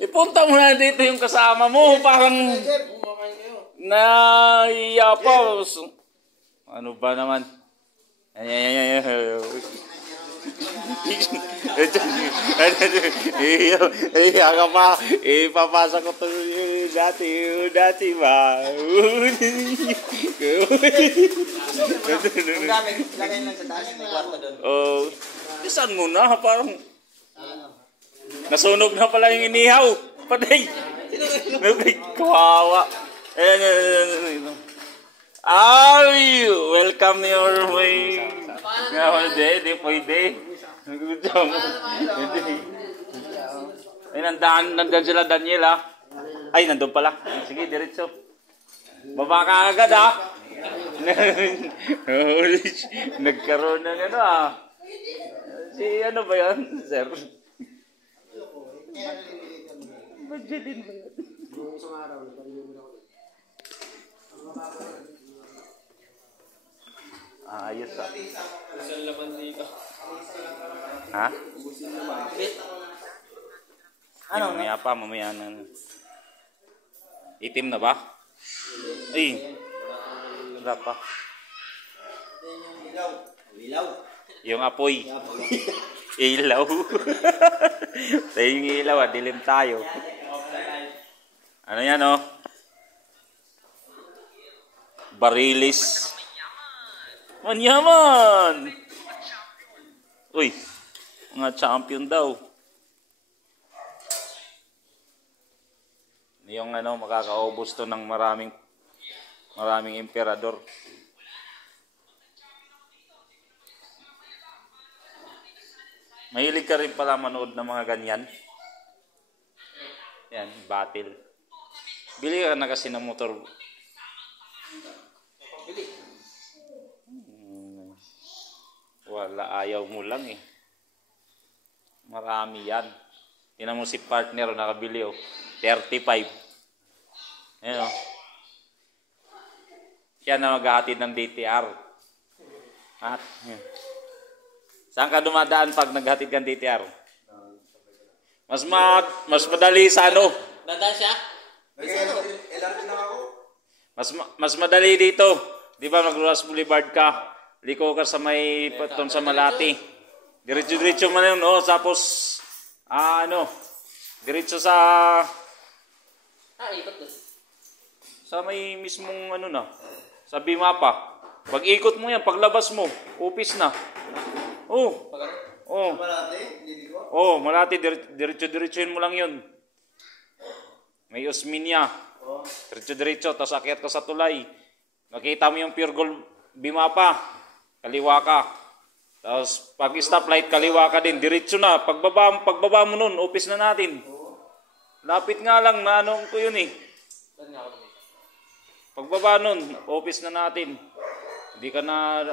Ipunta mo na dito yung kasama mo. Parang naiya pa. Ano ba naman? Iya ka pa. Ipapasa ko ito dati ba? Yung gamit, lagay lang sa taas, may kwarto doon. Oh, isan mo na, parang nasunog na pala yung inihaw. Patay. Kawawa. Ay, welcome your way. Hindi pwede. Ay, nandan sila Daniel ha. Ay, nandun pala. Sige, diretso. Baba ka agad ha. Nagkaroon ng ano ah. Si ano ba yan, sir? Budgetin ba yan? Ayos ah. Isang laman dito. Ha? Ano? Mamaya pa, mamaya na. Itim na ba? Ay. Wala pa. Ilaw. Yung apoy. Ilaw. Tayo yung ilaw ah, dilim tayo. Ano yan oh? Barilis. Manyaman! Uy, mga champion daw. Yung ano, makakaubos to ng maraming emperador. Mahilig ka rin pala manood ng mga ganyan. Yan, battle. Bili ka na kasi ng motor. Wala, ayaw mo lang eh. Marami yan. Tingnan mo si partner nakabili oh. 35. Ayan oh. Yan na maghahatid ng DTR. At, saan ka dumadaan pag naghatid kang DTR? Mas madali sa ano? Dadaan siya? Mas madali dito. Di ba mag-Rojas Boulevard ka? Liko ka sa may patong sa Malati. Diretso man yun, oh. Tapos, diretso sa... Ikot doon. Sa may mismong, sa Bimapa. Pag ikot mo yan, paglabas mo, upis na. Oh. Oh. Malati? Oh, Malati, diretso-diretsoin mo lang yun. May Osminia. Diretso-diretso, tapos akyat ka sa tulay. Nakita mo yung Pure Gold Bimapa. Kaliwa ka. Tapos pag stoplight, kaliwa ka din. Diretso na. Pagbaba mo nun, office na natin. Lapit nga lang na anong ko yun eh. Pagbaba nun, office na natin. Hindi ka na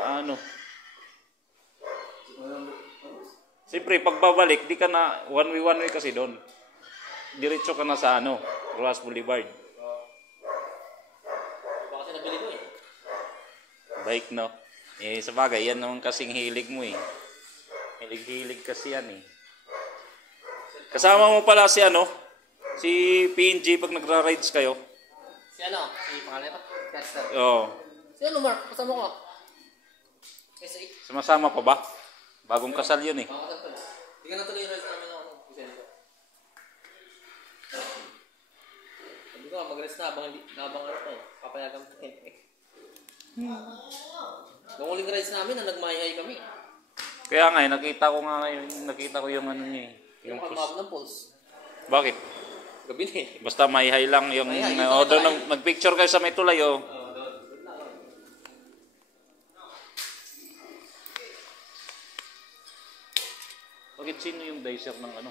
Siyempre, pagbabalik, di ka na one way kasi doon. Diretso ka na sa Rojas Boulevard. Baka kasi nabili ko eh. Bike no. Sa bagay, yan naman kasing hilig mo eh. Hilig kasi yan eh. Kasama mo pala si si PNG pag nagra-rides kayo. Si si pangalan ito? Caster. Oo. Si Mark? Kasama ko. Sumasama pa ba? Bagong kasal yun eh. Hindi ka natuloy yung rides namin Vicente. Sabi ko, mag-rides na habang papayagan ko Nung uling rides namin, nagmayay kami. Kaya nga nakita ko yung niya eh. Yung pag-map ng pulse. Bakit? Gabi na eh. Basta may-hay lang yung... doon mag-picture kayo sa may tulay oh. Bakit sino yung dicer ng ng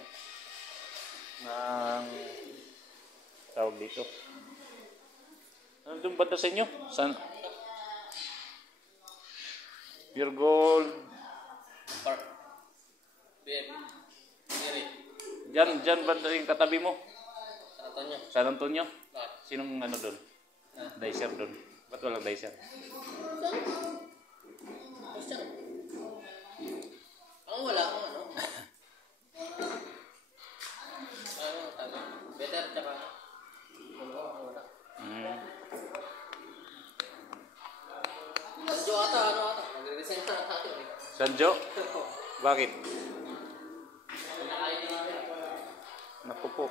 tawag dito? Doon banda sa inyo? Saan? Pure Gold. Park. BM. Diyan banda yung katabi mo? San Antonio. San Antonio? Sinong doon? Dicer doon. Ba't walang dicer? Wala akong Jo ata, ano ata. Magre-resign na ata eh. Sanjo? Bakit? Pinakain nila. Naku po.